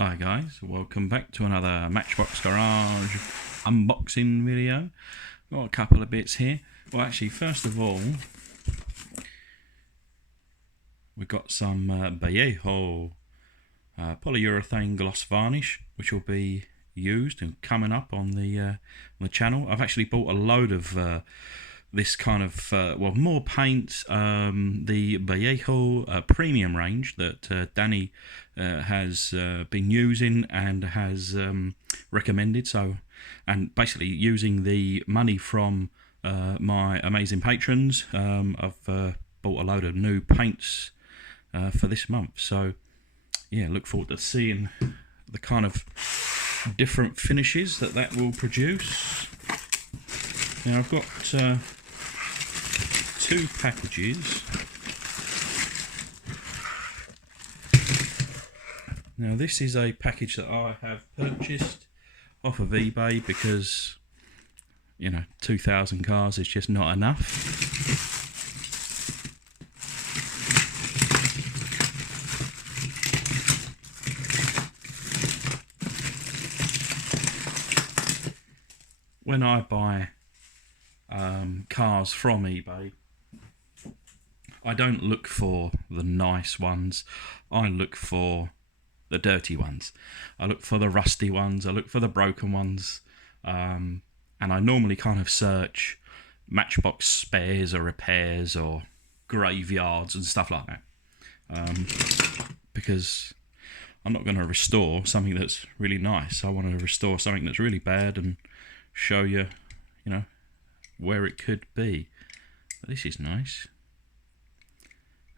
Hi guys, welcome back to another Matchbox Garage unboxing video. Got a couple of bits here. Well, actually, first of all, we've got some Vallejo polyurethane gloss varnish, which will be used and coming up on the channel. I've actually bought a load of this kind of more paint, the Vallejo premium range that Danny has been using and has recommended. So, and basically using the money from my amazing patrons, I've bought a load of new paints for this month. So yeah, look forward to seeing the kind of different finishes that will produce. Now I've got two packages. Now this is a package that I have purchased off of eBay because, you know, 2,000 cars is just not enough. When I buy cars from eBay, I don't look for the nice ones. I look for the dirty ones. I look for the rusty ones. I look for the broken ones. And I normally kind of search Matchbox spares or repairs or graveyards and stuff like that. Because I'm not going to restore something that's really nice. I want to restore something that's really bad and show you, you know, where it could be. But this is nice.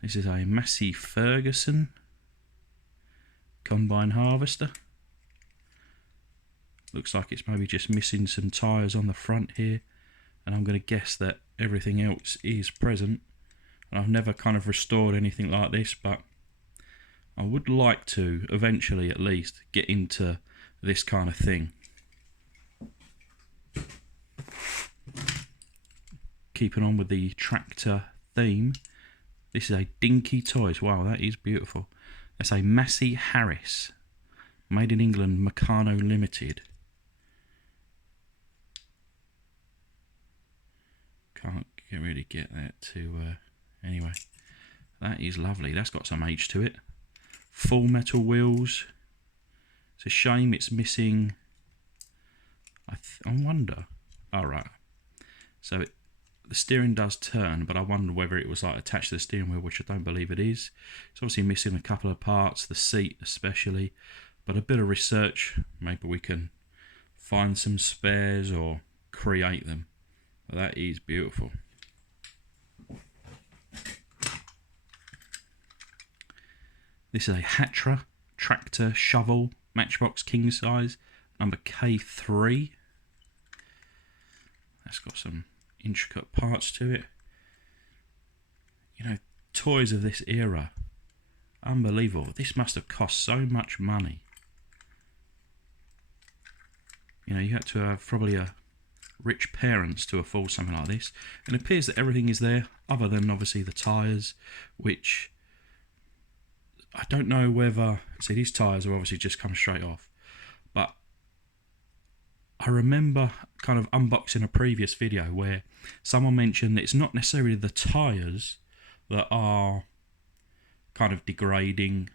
This is a Massey Ferguson combine harvester. Looks like it's maybe just missing some tyres on the front here, and I'm going to guess that everything else is present. And I've never kind of restored anything like this, but I would like to eventually at least get into this kind of thing. Keeping on with the tractor theme, this is a Dinky Toys. Wow, that is beautiful. That's a Massey Harris, made in England, Meccano Limited. Can't really get that to... anyway, that is lovely. That's got some age to it. Full metal wheels. It's a shame it's missing... I wonder... Alright. So the steering does turn, but I wonder whether it was like attached to the steering wheel, which I don't believe it is. It's obviously missing a couple of parts, the seat especially, but a bit of research, maybe we can find some spares or create them. But that is beautiful. This is a Hatra tractor shovel, Matchbox king size, number K3. That's got some intricate parts to it. You know, toys of this era, unbelievable. This must have cost so much money. You know, you had to have probably a rich parents to afford something like this. And it appears that everything is there, other than obviously the tyres, which I don't know whether... See, these tyres are obviously just come straight off, but I remember kind of unboxing a previous video where someone mentioned that it's not necessarily the tyres that are kind of degrading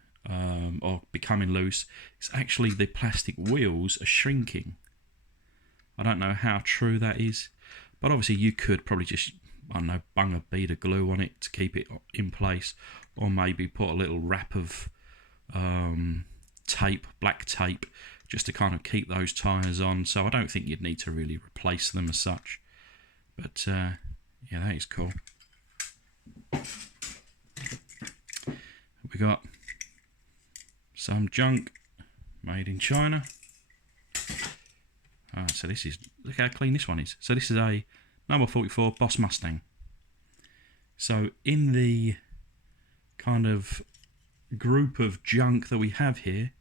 or becoming loose. It's actually the plastic wheels are shrinking. I don't know how true that is, but obviously you could probably just, I don't know, bung a bead of glue on it to keep it in place, or maybe put a little wrap of tape, black tape, just to kind of keep those tyres on. So I don't think you'd need to really replace them as such. But yeah, that is cool. We got some junk made in China. Alright, so this is, look how clean this one is. So this is a number 44 Boss Mustang. So in the kind of group of junk that we have here,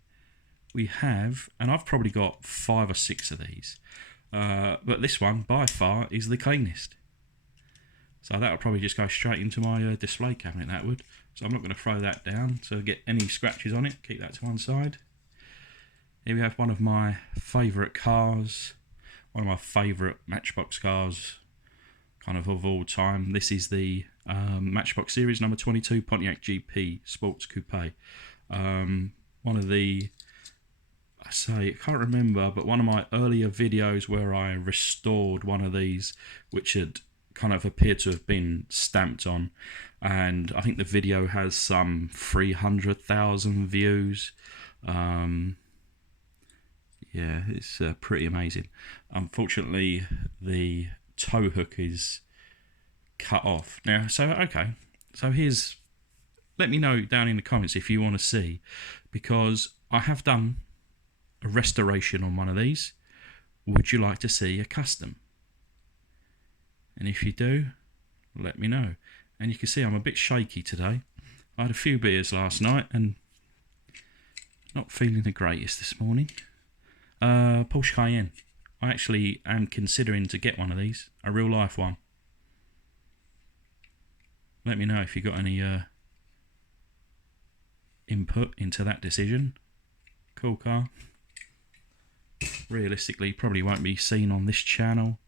we have, and I've probably got 5 or 6 of these, but this one by far is the cleanest. So that would probably just go straight into my display cabinet, that would. So I'm not going to throw that down to get any scratches on it, keep that to one side. Here we have one of my favourite cars, one of my favourite Matchbox cars kind of all time. This is the Matchbox Series number 22 Pontiac GP Sports Coupe. One of the, I can't remember, but one of my earlier videos where I restored one of these, which had kind of appeared to have been stamped on, and I think the video has some 300,000 views. Yeah, it's pretty amazing. Unfortunately, the tow hook is cut off now. So okay, so here's, let me know down in the comments if you want to see, because I have done a restoration on one of these. Would you like to see a custom? And if you do, let me know. And you can see I'm a bit shaky today. I had a few beers last night and not feeling the greatest this morning. Porsche Cayenne. I actually am considering to get one of these, a real life one. Let me know if you got any input into that decision. Cool car. Realistically, probably won't be seen on this channel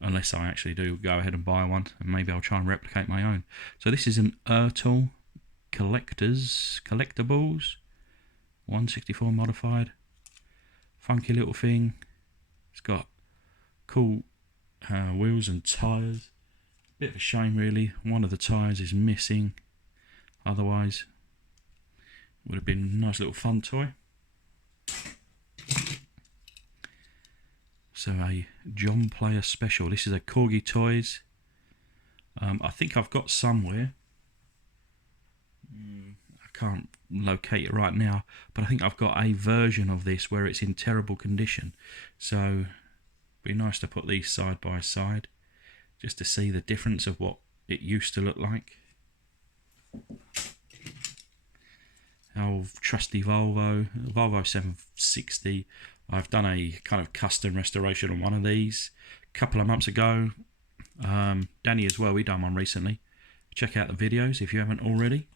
unless I actually do go ahead and buy one, and maybe I'll try and replicate my own. So this is an Ertl Collectables 164 modified. Funky little thing. It's got cool wheels and tyres. Bit of a shame really, one of the tyres is missing. Otherwise, would have been a nice little fun toy. So a John Player Special. This is a Corgi Toys. I think I've got somewhere. I can't locate it right now, but I think I've got a version of this where it's in terrible condition. So it'd be nice to put these side by side just to see the difference of what it used to look like. Old trusty Volvo 760. I've done a kind of custom restoration on one of these a couple of months ago. Danny as well, we done one recently. Check out the videos if you haven't already.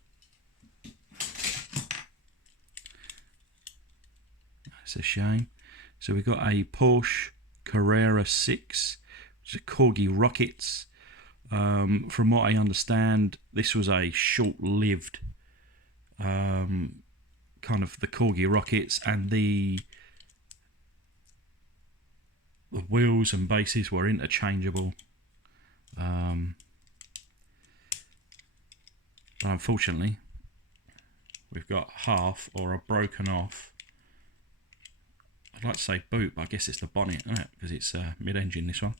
That's a shame. So we've got a Porsche Carrera 6, which is a Corgi Rockets. From what I understand, this was a short-lived kind of the Corgi Rockets, and the wheels and bases were interchangeable. But unfortunately, we've got half or a broken off. I'd like to say boot, but I guess it's the bonnet, isn't it? Because it's mid-engine, this one.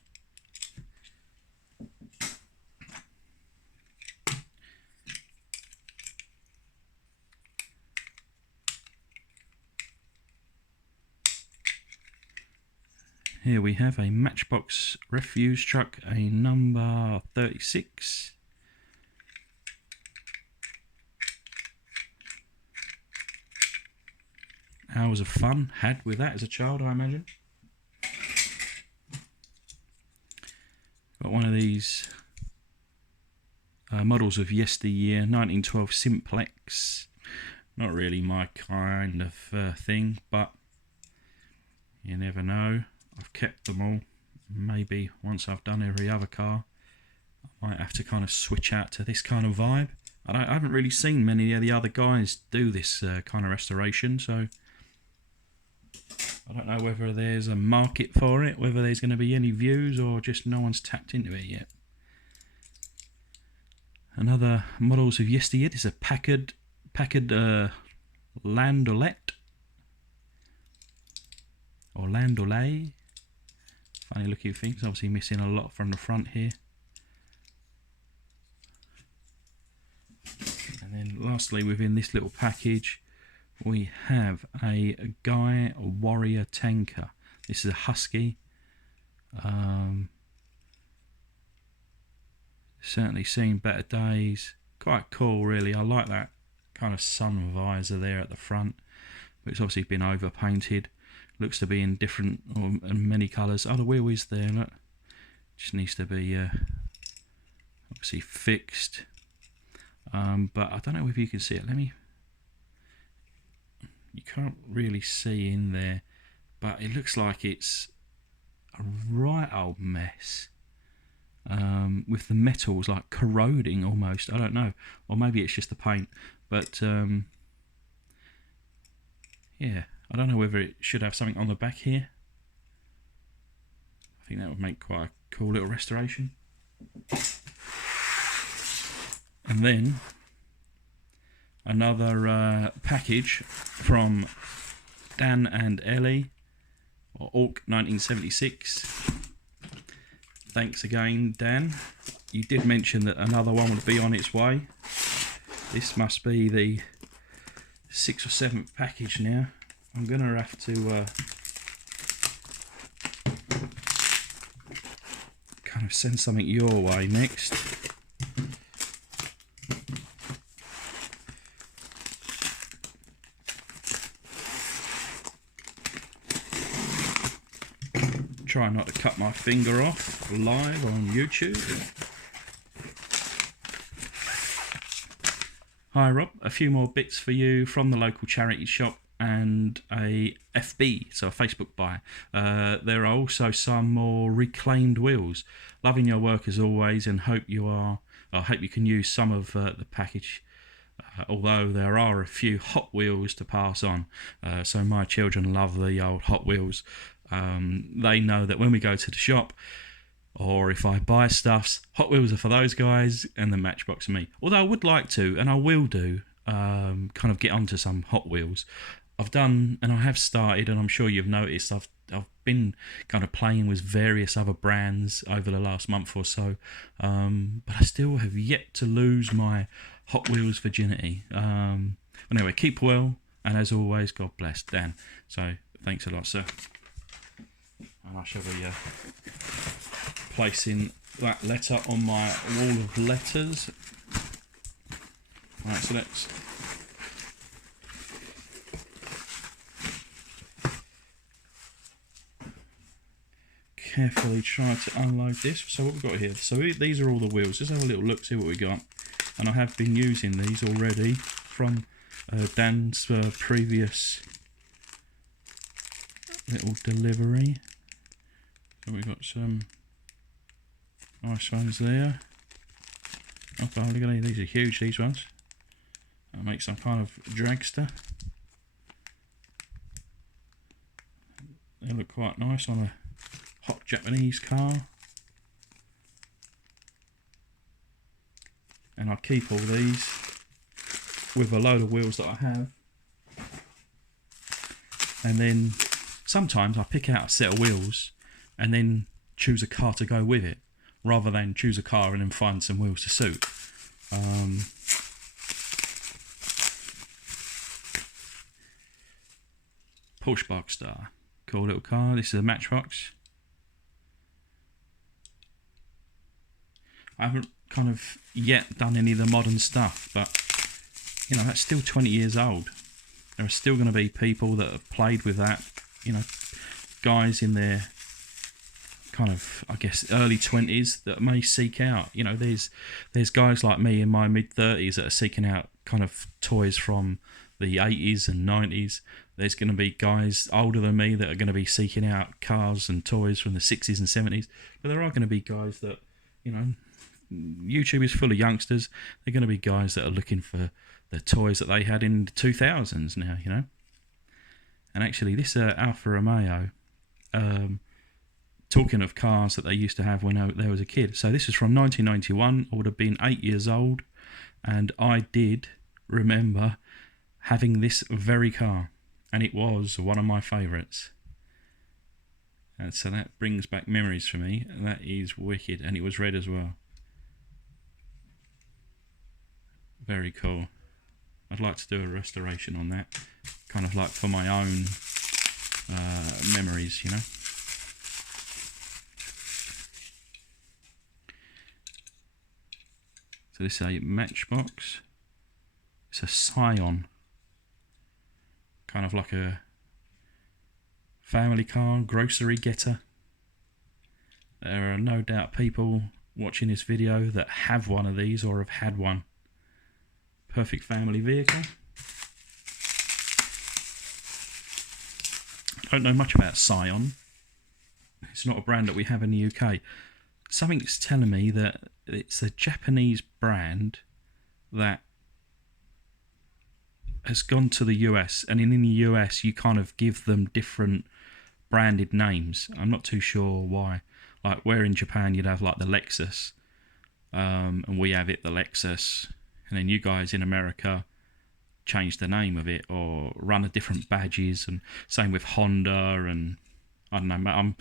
Here we have a Matchbox refuse truck, a number 36. Hours of fun had with that as a child, I imagine. Got one of these models of yesteryear, 1912 Simplex. Not really my kind of thing, but you never know. I've kept them all. Maybe once I've done every other car, I might have to kind of switch out to this kind of vibe. I haven't really seen many of the other guys do this kind of restoration, so I don't know whether there's a market for it, whether there's going to be any views, or just no one's tapped into it yet. Another models of yesteryear. This is a Packard Landaulet or Landaulet. Funny looking things. Obviously missing a lot from the front here. And then lastly, within this little package, we have a Guy Warrior tanker. This is a Husky. Certainly seen better days. Quite cool, really. I like that kind of sun visor there at the front, but it's obviously been over painted. Looks to be in different or in many colours. Oh, the wheel is there. Look, just needs to be obviously fixed. But I don't know if you can see it. Let me. you can't really see in there, but it looks like it's a right old mess, with the metals like corroding almost. I don't know, or maybe it's just the paint, but yeah, I don't know whether it should have something on the back here. I think that would make quite a cool little restoration. And then another package from Dan and Ellie, or Orc 1976. Thanks again, Dan. You did mention that another one would be on its way. This must be the 6th or 7th package now. I'm gonna have to kind of send something your way next. Try not to cut my finger off live on YouTube. Hi Rob, a few more bits for you from the local charity shop and a FB, so a Facebook buy. There are also some more reclaimed wheels. Loving your work as always, and hope you can use some of the package. Although there are a few Hot Wheels to pass on, so my children love the old Hot Wheels. They know that when we go to the shop, or if I buy stuffs, Hot Wheels are for those guys and the Matchbox for me. Although I would like to, and I will do, kind of get onto some Hot Wheels. I've done, and I have started, and I'm sure you've noticed, I've been kind of playing with various other brands over the last month or so, but I still have yet to lose my Hot Wheels virginity. Anyway, keep well, and as always, God bless, Dan. So thanks a lot, sir. And I shall be placing that letter on my wall of letters. Right, so let's carefully try to unload this. So what we've got here, so these are all the wheels. Let's have a little look, see what we got. And I have been using these already from Dan's previous little delivery. So we've got some nice ones there. Okay, look at these. These are huge, these ones. I'll make some kind of dragster. They look quite nice on a hot Japanese car. And I keep all these with a load of wheels that I have. And then sometimes I pick out a set of wheels and then choose a car to go with it, rather than choose a car and then find some wheels to suit. Porsche Boxster, cool little car. This is a Matchbox. I haven't kind of yet done any of the modern stuff, but you know, that's still 20 years old. There are still going to be people that have played with that, you know, guys in their kind of, I guess, early 20s that may seek out, you know, there's guys like me in my mid-30s that are seeking out kind of toys from the 80s and 90s. There's going to be guys older than me that are going to be seeking out cars and toys from the 60s and 70s. But there are going to be guys that, you know, YouTube is full of youngsters. They're going to be guys that are looking for the toys that they had in the 2000s now, you know. And actually, this Alfa Romeo, talking of cars that they used to have when I was a kid. So this is from 1991. I would have been 8 years old, and I did remember having this very car, and it was one of my favourites. And so that brings back memories for me, and that is wicked. And it was red as well. Very cool. I'd like to do a restoration on that, kind of like for my own memories, you know. So this is a Matchbox. It's a Scion, kind of like a family car, grocery getter. There are no doubt people watching this video that have one of these or have had one. Perfect family vehicle. don't know much about Scion. It's not a brand that we have in the UK. Something's telling me that it's a Japanese brand that has gone to the US, and in the US you kind of give them different branded names. I'm not too sure why. Like, where in Japan you'd have like the Lexus, and we have it the Lexus, and then you guys in America change the name of it or run a different badges, and same with Honda. And I don't know, I'm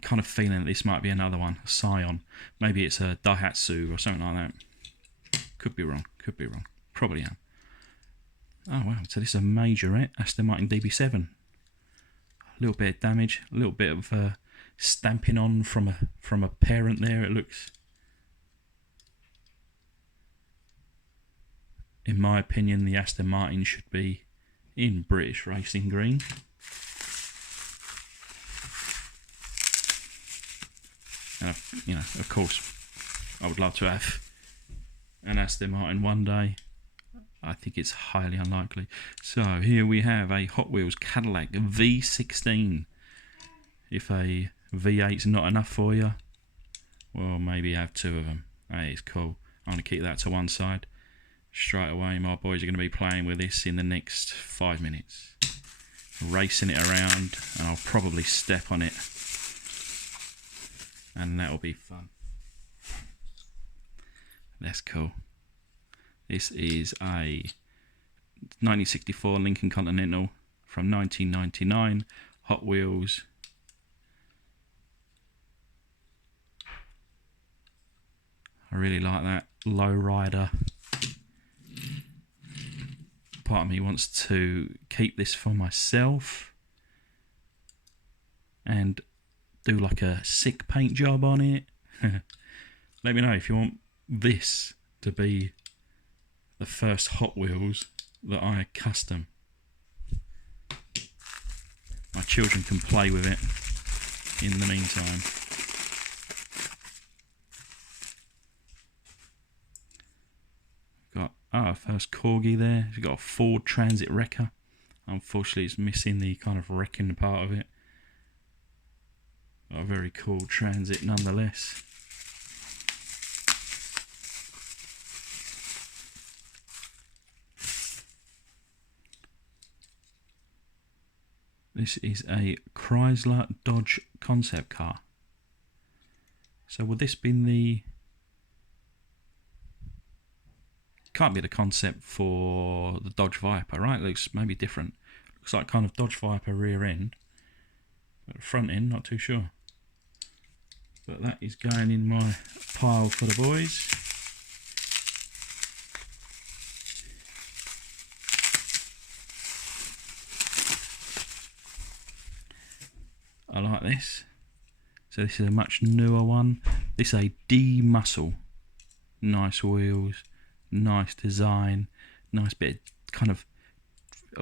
kind of feeling that this might be another one, a Scion. Maybe it's a Daihatsu or something like that. Could be wrong, probably am. Oh wow, so this is a majorette Aston Martin DB7. A little bit of damage, a little bit of stamping on from a parent there, it looks. In my opinion, the Aston Martin should be in British racing green. And, you know, of course, I would love to have an Aston Martin one day. I think it's highly unlikely. So here we have a Hot Wheels Cadillac V16. If a V8's not enough for you, well, maybe have two of them. Hey, it's cool. I'm going to keep that to one side. Straight away, my boys are going to be playing with this in the next 5 minutes. Racing it around, and I'll probably step on it. And that'll be fun. That's cool. This is a 1964 Lincoln Continental from 1999. Hot Wheels. I really like that. Lowrider. Part of me wants to keep this for myself and do like a sick paint job on it. Let me know if you want this to be the first Hot Wheels that I custom. My children can play with it in the meantime. Got first Corgi there. We've got a Ford Transit Wrecker. Unfortunately, it's missing the kind of wrecking part of it. Got a very cool Transit nonetheless. This is a Chrysler Dodge concept car. So would this be the... Can't be the concept for the Dodge Viper, right? Looks maybe different. Looks like kind of Dodge Viper rear end. But front end, not too sure. But that is going in my pile for the boys. I like this. So this is a much newer one. This is a D Muscle. Nice wheels, nice design, nice bit of kind of,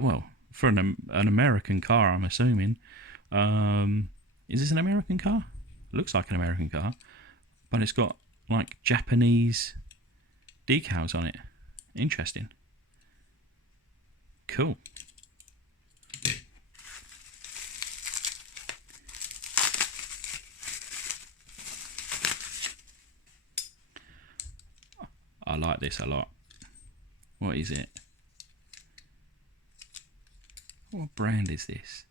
well, for an American car, I'm assuming. Is this an American car? It looks like an American car, but it's got like Japanese decals on it. Interesting. Cool. I like this a lot. What is it? What brand is this?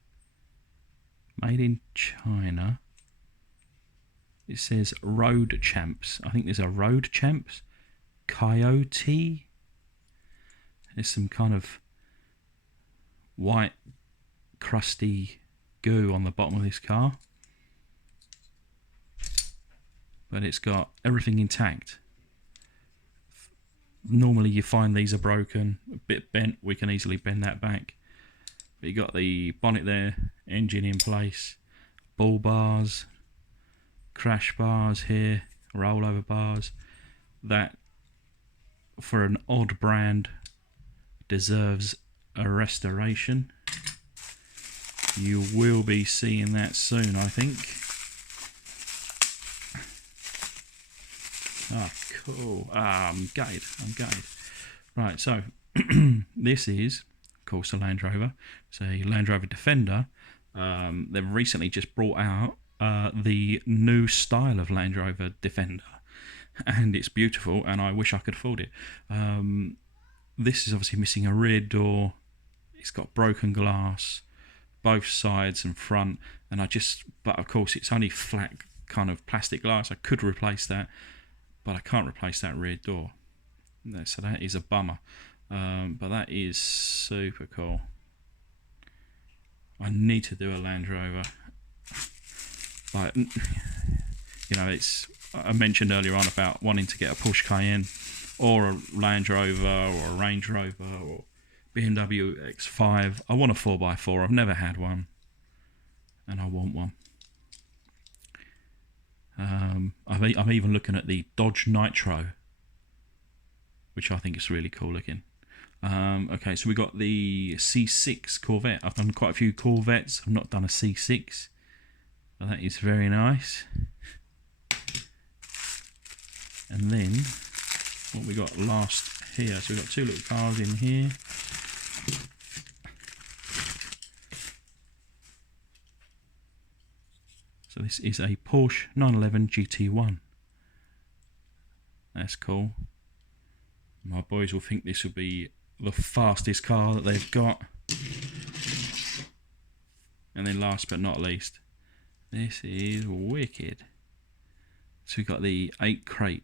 Made in China. It says Road Champs. I think there's a Road Champs. Coyote. There's some kind of white crusty goo on the bottom of this car. But it's got everything intact. Normally you find these are broken, a bit bent, we can easily bend that back. But you got the bonnet there, engine in place, bull bars, crash bars here, rollover bars. That, for an odd brand, deserves a restoration. You will be seeing that soon, I think. Ah, cool. I'm gutted. Right, so this is, of course, a Land Rover. It's a Land Rover Defender, They've recently just brought out the new style of Land Rover Defender, and it's beautiful, and I wish I could afford it. This is obviously missing a rear door. It's got broken glass, both sides and front, and but of course it's only flat kind of plastic glass. I could replace that, but I can't replace that rear door. So that is a bummer. But that is super cool. I need to do a Land Rover. Like, you know, I mentioned earlier on about wanting to get a Porsche Cayenne or a Land Rover or a Range Rover or BMW X5. I want a 4x4. I've never had one, and I want one. I'm even looking at the Dodge Nitro, which I think is really cool looking. Okay, so we got the C6 Corvette. I've done quite a few Corvettes. I've not done a C6. So that is very nice. And then what we got last here. So we've got two little cars in here. So this is a Porsche 911 GT1. That's cool. My boys will think this will be the fastest car that they've got. And then last but not least, this is wicked. So we've got the 8 crate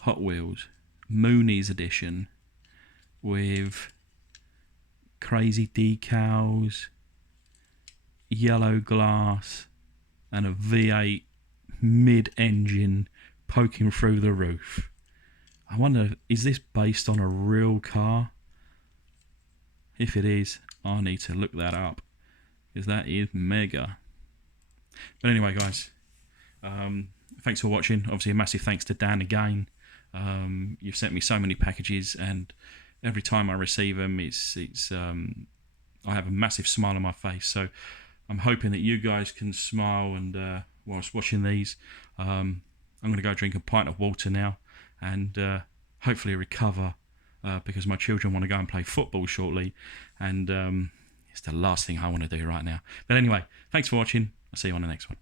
Hot Wheels Moonies edition with crazy decals, yellow glass, and a V8 mid-engine poking through the roof. I wonder, is this based on a real car? If it is, I need to look that up, because that is mega. But anyway, guys, thanks for watching. Obviously, a massive thanks to Dan again. You've sent me so many packages, and every time I receive them, I have a massive smile on my face. So I'm hoping that you guys can smile and whilst watching these. I'm going to go drink a pint of water now and hopefully recover because my children want to go and play football shortly, and it's the last thing I want to do right now. But anyway, thanks for watching. I'll see you on the next one.